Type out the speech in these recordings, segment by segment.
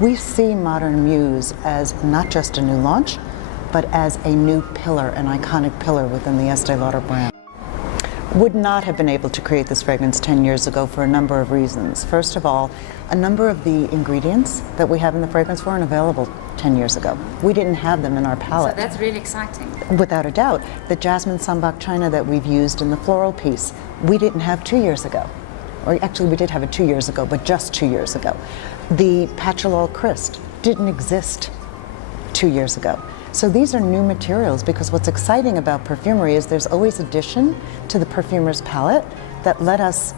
We see Modern Muse as not just a new launch, but as a new pillar, an iconic pillar within the Estée Lauder brand. Would not have been able to create this fragrance 10 years ago for a number of reasons. First of all, a number of the ingredients that we have in the fragrance weren't available 10 years ago. We didn't have them in our palette. So that's really exciting. Without a doubt. The jasmine sambac china that we've used in the floral piece, we didn't have 2 years ago. Or actually we did have it 2 years ago, but just 2 years ago. The patchoulol Christ didn't exist 2 years ago. So these are new materials, because what's exciting about perfumery is there's always addition to the perfumer's palette that let us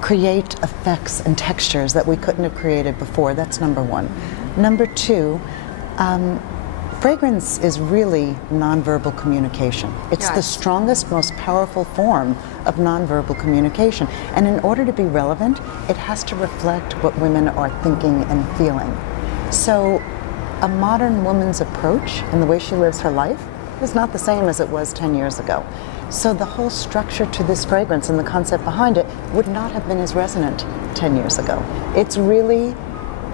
create effects and textures that we couldn't have created before. That's number one. Number two, fragrance is really nonverbal communication. It's the strongest, most powerful form of nonverbal communication. And in order to be relevant, it has to reflect what women are thinking and feeling. So a modern woman's approach and the way she lives her life is not the same as it was 10 years ago. So the whole structure to this fragrance and the concept behind it would not have been as resonant 10 years ago. It's really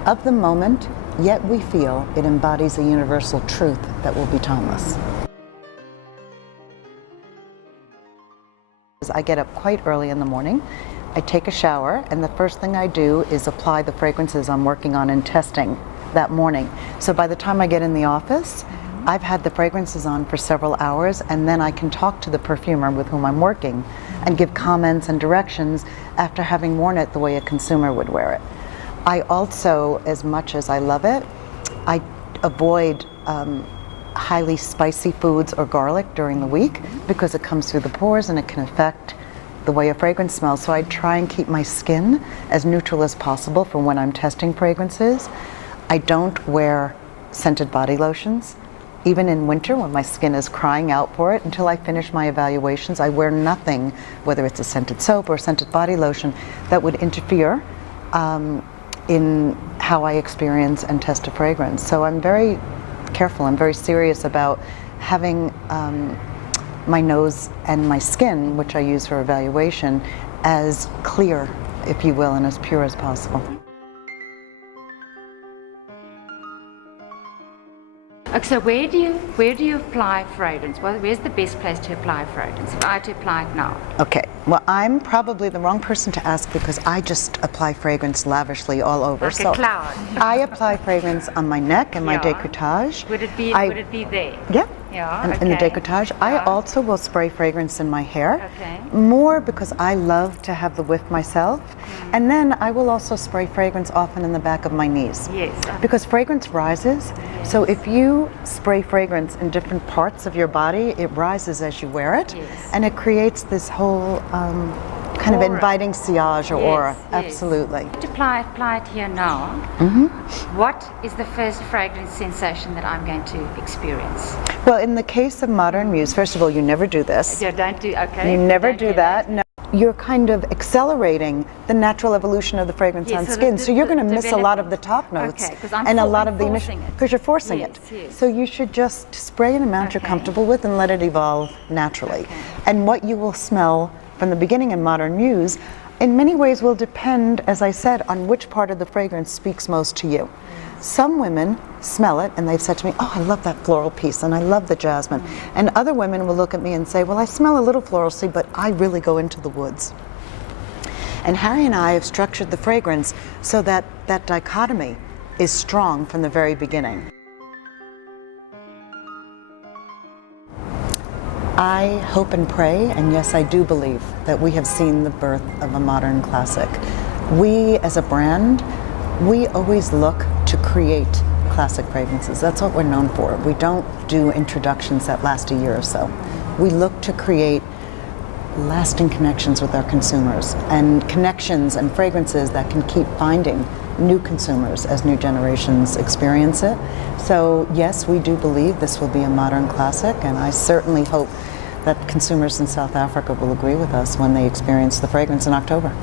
of the moment, yet we feel it embodies a universal truth that will be timeless. I get up quite early in the morning, I take a shower, and the first thing I do is apply the fragrances I'm working on and testing that morning. So by the time I get in the office, I've had the fragrances on for several hours, and then I can talk to the perfumer with whom I'm working and give comments and directions after having worn it the way a consumer would wear it. I also, as much as I love it, I avoid highly spicy foods or garlic during the week because it comes through the pores and it can affect the way a fragrance smells. So I try and keep my skin as neutral as possible for when I'm testing fragrances. I don't wear scented body lotions. Even in winter, when my skin is crying out for it, until I finish my evaluations, I wear nothing, whether it's a scented soap or scented body lotion, that would interfere in how I experience and test a fragrance. So I'm very careful, I'm very serious about having my nose and my skin, which I use for evaluation, as clear, if you will, and as pure as possible. Okay, so where do you apply fragrance? Where's the best place to apply fragrance if I had to apply it now? Okay, well, I'm probably the wrong person to ask because I just apply fragrance lavishly all over. Like a cloud. I apply fragrance on my neck and my décolletage. Would it be there? Yeah. Yeah, in the décolletage. I also will spray fragrance in my hair, Okay. more because I love to have the whiff myself. And then I will also spray fragrance often in the back of my knees. Yes. Because fragrance rises. So if you spray fragrance in different parts of your body, it rises as you wear it. Yes. And it creates this whole kind of inviting sillage or aura. Yes. Absolutely. To apply it here now, what is the first fragrance sensation that I'm going to experience? Well, in the case of Modern Muse, first of all, you never do this. Yeah, don't do, okay. You never do that. No. You're kind of accelerating the natural evolution of the fragrance on skin. So you're going to miss a lot of the top notes and a lot of the initial, because you're forcing it. Yes. So you should just spray an amount you're comfortable with and let it evolve naturally. And what you will smell from the beginning in Modern Muse, in many ways will depend, as I said, on which part of the fragrance speaks most to you. Some women smell it and they've said to me, oh, I love that floral piece and I love the jasmine. And other women will look at me and say, well, I smell a little floralcy, but I really go into the woods. And Harry and I have structured the fragrance so that that dichotomy is strong from the very beginning. I hope and pray, and yes, I do believe, that we have seen the birth of a modern classic. We, as a brand, we always look to create classic fragrances. That's what we're known for. We don't do introductions that last a year or so. We look to create lasting connections with our consumers, and connections and fragrances that can keep finding new consumers as new generations experience it. So yes, we do believe this will be a modern classic, and I certainly hope that consumers in South Africa will agree with us when they experience the fragrance in October.